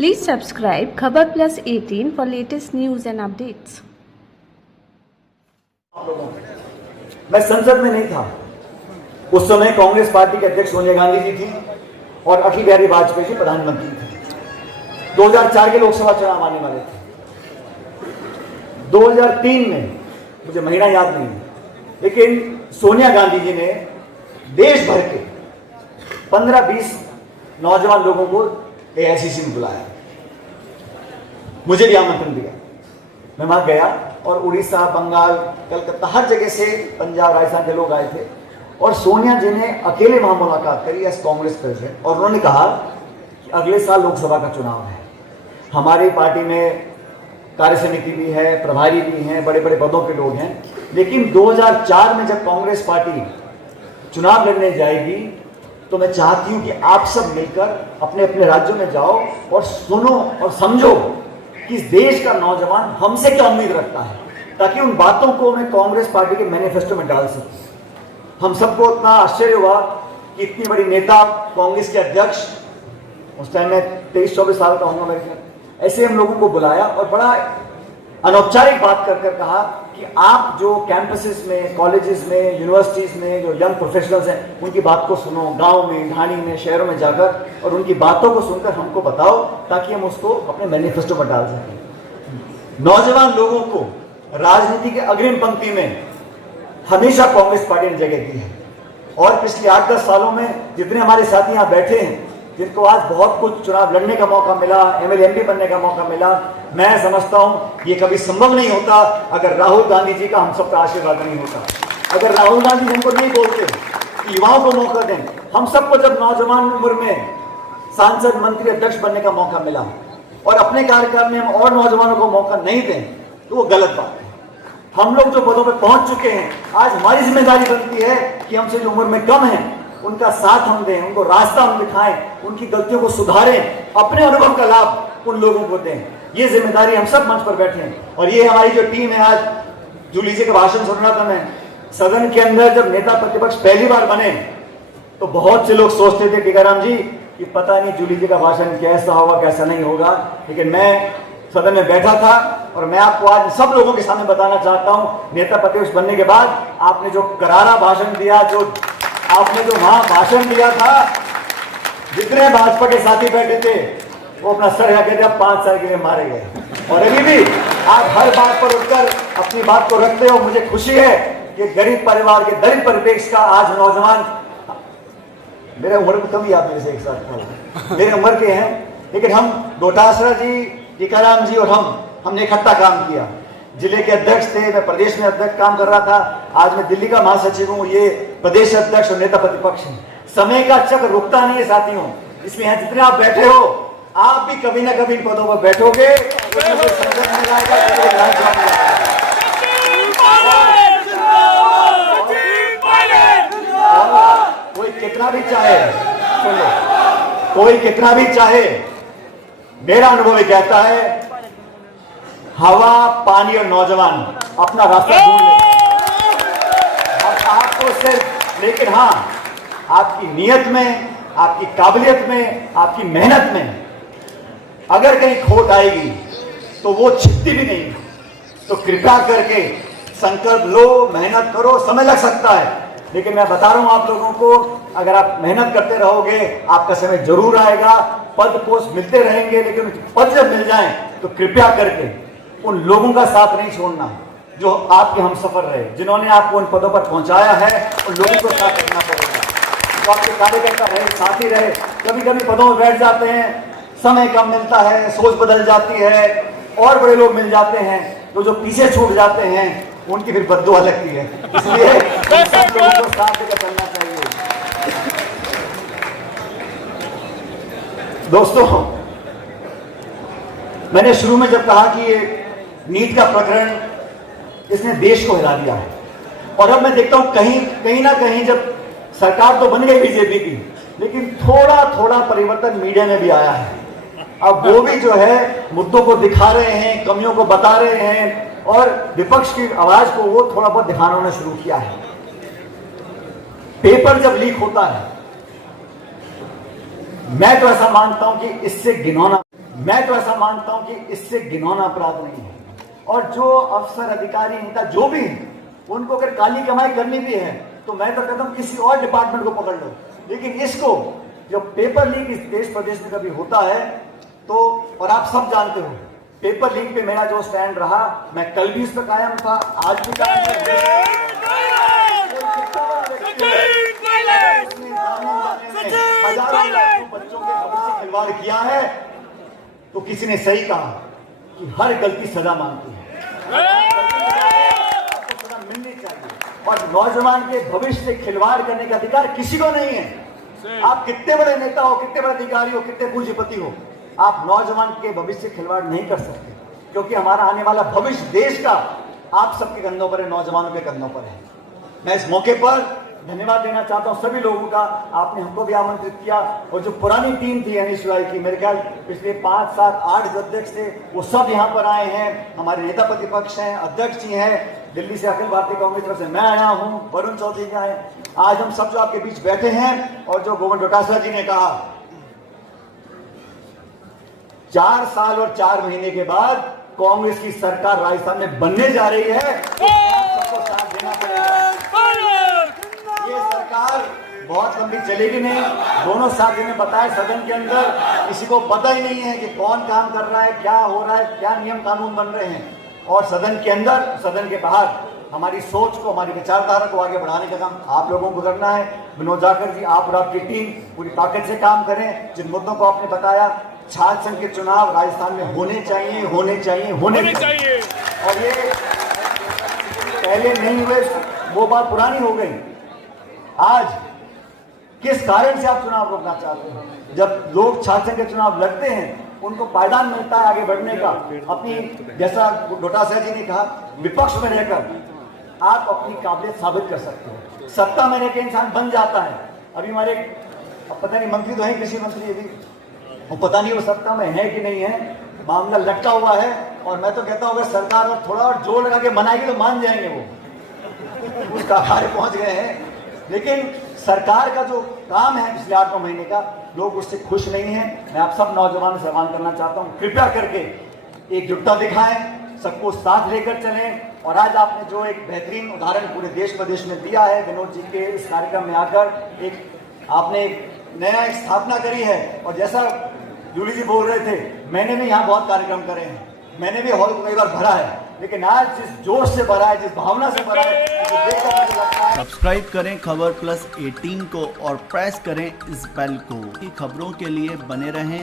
Please subscribe Khabar Plus 18 for latest news and updates. मैं संसद में नहीं था उस समय। कांग्रेस पार्टी के अध्यक्ष सोनिया गांधी जी थी और अटल बिहारी वाजपेयी जी प्रधानमंत्री थे। 2004 के लोकसभा चुनाव आने वाले थे। 2003 में मुझे महीना याद नहीं, लेकिन सोनिया गांधी जी ने देश भर के 15-20 नौजवान लोगों को एआईसीसी में बुलाया, मुझे भी आमंत्रण दिया। मैं वहां गया और उड़ीसा, बंगाल, कलकत्ता, हर जगह से, पंजाब, राजस्थान के लोग आए थे और सोनिया जी ने अकेले वहां मुलाकात करी एज कांग्रेस प्रेसिडेंट। और उन्होंने कहा कि अगले साल लोकसभा का चुनाव है, हमारी पार्टी में कार्य समिति भी है, प्रभारी भी हैं, बड़े बड़े पदों के लोग हैं, लेकिन 2004 में जब कांग्रेस पार्टी चुनाव लड़ने जाएगी तो मैं चाहती हूं कि आप सब मिलकर अपने अपने राज्यों में जाओ और सुनो और समझो कि इस देश का नौजवान हमसे क्या उम्मीद रखता है, ताकि उन बातों को मैं कांग्रेस पार्टी के मैनिफेस्टो में डाल सकूं। हम सबको इतना आश्चर्य हुआ कि इतनी बड़ी नेता, कांग्रेस के अध्यक्ष, उस टाइम में 23-24 साल का होगा मेरे ख्याल, ऐसे हम लोगों को बुलाया और बड़ा अनौपचारिक बात कर कर कहा कि आप जो कैंपसेस में, कॉलेजेस में, यूनिवर्सिटीज में जो यंग प्रोफेशनल्स हैं, उनकी बात को सुनो, गांव में, ढाणी में, शहरों में जाकर, और उनकी बातों को सुनकर हमको बताओ ताकि हम उसको अपने मैनिफेस्टो पर डाल सकें। नौजवान लोगों को राजनीति के अग्रिम पंक्ति में हमेशा कांग्रेस पार्टी ने जगह दी है और पिछले 8-10 सालों में जितने हमारे साथी यहाँ बैठे हैं, जिनको आज बहुत कुछ चुनाव लड़ने का मौका मिला, एमएलए एमपी बनने का मौका मिला, मैं समझता हूं ये कभी संभव नहीं होता अगर राहुल गांधी जी का हम सबका आशीर्वाद नहीं होता। अगर राहुल गांधी जी हमको नहीं बोलते कि युवाओं को मौका दें, हम सबको जब नौजवान उम्र में सांसद, मंत्री, अध्यक्ष बनने का मौका मिला और अपने कार्यकाल में हम और नौजवानों को मौका नहीं दें तो वो गलत बात है। हम लोग जो पदों पर पहुंच चुके हैं, आज हमारी जिम्मेदारी बनती है कि हमसे जो उम्र में कम है उनका साथ हम दें, उनको रास्ता हम दिखाएं, उनकी गलतियों को सुधारें, अपने अनुभव का लाभ उन लोगों को दें। ये जिम्मेदारी हम सब मंच पर बैठे हैं और ये हमारी जो टीम है। आज जूली जी का भाषण सुन रहा था मैं, सदन के अंदर जब नेता प्रतिपक्ष पहली बार बने तो बहुत से लोग सोचते थे टीकाराम जी कि पता नहीं जूली जी का भाषण कैसा होगा, कैसा नहीं होगा, लेकिन मैं सदन में बैठा था और मैं आपको आज सब लोगों के सामने बताना चाहता हूं, नेता प्रतिपक्ष बनने के बाद आपने जो करारा भाषण दिया, जो आपने जो वहां भाषण दिया था, जितने भाजपा के साथी बैठे थे वो अपना सर हिला के 5 साल के लिए मारे गए और अभी भी आप हर बात पर उठकर अपनी बात को रखते हो। मुझे खुशी है कि गरीब परिवार के, दलित परिप्रेक्ष्य का आज नौजवान, मेरे उम्र को कम ही आप मेरे से एक साथ मेरे उम्र के हैं, लेकिन हम डोटासरा जी, टीकाराम जी और हमने इकट्ठा काम किया। जिले के अध्यक्ष थे, मैं प्रदेश में अध्यक्ष काम कर रहा था, आज मैं दिल्ली का महासचिव हूँ, ये प्रदेश अध्यक्ष और नेता प्रतिपक्ष हैं। समय का चक्र रुकता नहीं है साथियों, इसलिए यहाँ जितने आप बैठे हो, आप भी कभी ना कभी इन पदों पर बैठोगे, कोई कितना भी चाहे, कोई कितना भी चाहे, मेरा अनुभव ये कहता है हवा, पानी और नौजवान अपना रास्ता ढूंढ ले। आपको सिर्फ, लेकिन हाँ, आपकी नीयत में, आपकी काबिलियत में, आपकी मेहनत में अगर कहीं खोट आएगी तो वो छिपती भी नहीं। तो कृपया करके संकल्प लो, मेहनत करो। समय लग सकता है, लेकिन मैं बता रहा हूं आप लोगों को, अगर आप मेहनत करते रहोगे आपका समय जरूर आएगा। पद पोस्ट मिलते रहेंगे, लेकिन पद जब मिल जाएं तो कृपया करके उन लोगों का साथ नहीं छोड़ना जो आपके हमसफर रहे, जिन्होंने आपको उन पदों पर पहुंचाया है। उन लोगों को साथ रखना पड़ेगा, तो आपके कार्यकर्ता रहे, साथी रहे। कभी कभी पदों में बैठ जाते हैं, समय कम मिलता है, सोच बदल जाती है और बड़े लोग मिल जाते हैं, तो जो पीछे छूट जाते हैं उनकी फिर बद्दुआ लगती है। इसलिए सब लोगों को साथ लेकर चलना चाहिए। दोस्तों, मैंने शुरू में जब कहा कि ये नीट का प्रकरण, इसने देश को हिला दिया है और अब मैं देखता हूं कहीं ना कहीं, जब सरकार तो बन गई बीजेपी की, लेकिन थोड़ा थोड़ा परिवर्तन मीडिया में भी आया है। अब वो भी जो है मुद्दों को दिखा रहे हैं, कमियों को बता रहे हैं और विपक्ष की आवाज को वो थोड़ा बहुत दिखाना उन्होंने शुरू किया है। पेपर जब लीक होता है, मैं तो ऐसा मानता हूं कि इससे घिनौना मैं तो ऐसा मानता हूं कि इससे घिनौना अपराध नहीं है। और जो अफसर, अधिकारी, नेता जो भी है, उनको अगर काली कमाई करनी भी है तो मैं तो कहता हूं किसी और डिपार्टमेंट को पकड़ लो। लेकिन इसको, जो पेपर लीक इस देश प्रदेश में कभी होता है तो, और आप सब जानते हो पेपर लीक पे मेरा जो स्टैंड रहा, मैं कल भी इस पर कायम था, आज भी कायम हजारों बच्चों के भविष्य से खिलवाड़ किया है, तो किसी ने सही कहा कि हर गलती सजा मांगती है, आपको सजा मिलनी चाहिए। और नौजवान के भविष्य से खिलवाड़ करने का अधिकार किसी को नहीं है। आप कितने बड़े नेता हो, कितने बड़े अधिकारी हो, कितने पूंजीपति हो, आप नौजवान के भविष्य से खिलवाड़ नहीं कर सकते, क्योंकि हमारा आने वाला भविष्य देश का आप सबके कंधों पर है, नौजवानों के कंधों पर है। मैं इस मौके पर धन्यवाद देना चाहता हूं सभी लोगों का। आपने हमको भी आमंत्रित किया, और जो पुरानी टीम थी NSUI की, मेरे ख्याल पिछले 5, 7, 8 अध्यक्ष थे, वो सब यहाँ पर आए हैं। हमारे नेता प्रतिपक्ष हैं, अध्यक्ष जी हैं, दिल्ली से अखिल भारतीय कांग्रेस तरफ से मैं आया हूँ, वरुण चौधरी जी आए। आज हम सब जो आपके बीच बैठे हैं, और जो गोविंद डोटासरा जी ने कहा 4 साल और 4 महीने के बाद कांग्रेस की सरकार राजस्थान में बनने जा रही है, तो सबको साथ देना पड़ेगा। ये सरकार बहुत लंबी चलेगी नहीं। दोनों साथी ने बताया सदन के अंदर किसी को पता ही नहीं है कि कौन काम कर रहा है, क्या हो रहा है, क्या नियम कानून बन रहे हैं। और सदन के अंदर, सदन के बाहर हमारी सोच को, हमारी विचारधारा को आगे बढ़ाने का काम आप लोगों को करना है। विनोद जाखड़ जी, आप और आपकी टीम पूरी ताकत से काम करें। जिन मुद्दों को आपने बताया, छात्र संघ के चुनाव राजस्थान में होने चाहिए, होने चाहिए, होने चाहिए। और ये पहले नहीं हुए, वो बात पुरानी हो गई। आज किस कारण से आप चुनाव रोकना चाहते हैं? जब लोग छात्र संघ के चुनाव लड़ते हैं, उनको पायदान मिलता है आगे बढ़ने का। अपनी, जैसा डोटासरा जी ने कहा, विपक्ष में रहकर आप अपनी काबिलियत साबित कर सकते हो। सत्ता में रहकर इंसान बन जाता है। अभी हमारे, पता नहीं मंत्री तो है, कृषि मंत्री, अभी वो पता नहीं वो सत्ता में है कि नहीं है, मामला लटका हुआ है। और मैं तो कहता हूँ अगर सरकार और थोड़ा और जोर लगा के मनाएगी तो मान जाएंगे वो, उस कगार पहुंच गए हैं। लेकिन सरकार का जो काम है पिछले 8-9 महीने का, लोग उससे खुश नहीं हैं। मैं आप सब नौजवानों से आह्वान करना चाहता हूं, कृपया करके एकजुटता दिखाएं, सबको साथ लेकर चलें। और आज आपने जो एक बेहतरीन उदाहरण पूरे देश प्रदेश में दिया है, विनोद जी के इस कार्यक्रम में आकर आपने एक नया स्थापना करी है। और जैसा जूली जी बोल रहे थे, मैंने भी यहाँ बहुत कार्यक्रम करे हैं, मैंने भी हॉल को कई बार भरा है, लेकिन आज जिस जोश से भरा है, जिस भावना से भरा है, सब्सक्राइब करें खबर प्लस 18 को और प्रेस करें इस बेल को। खबरों के लिए बने रहें।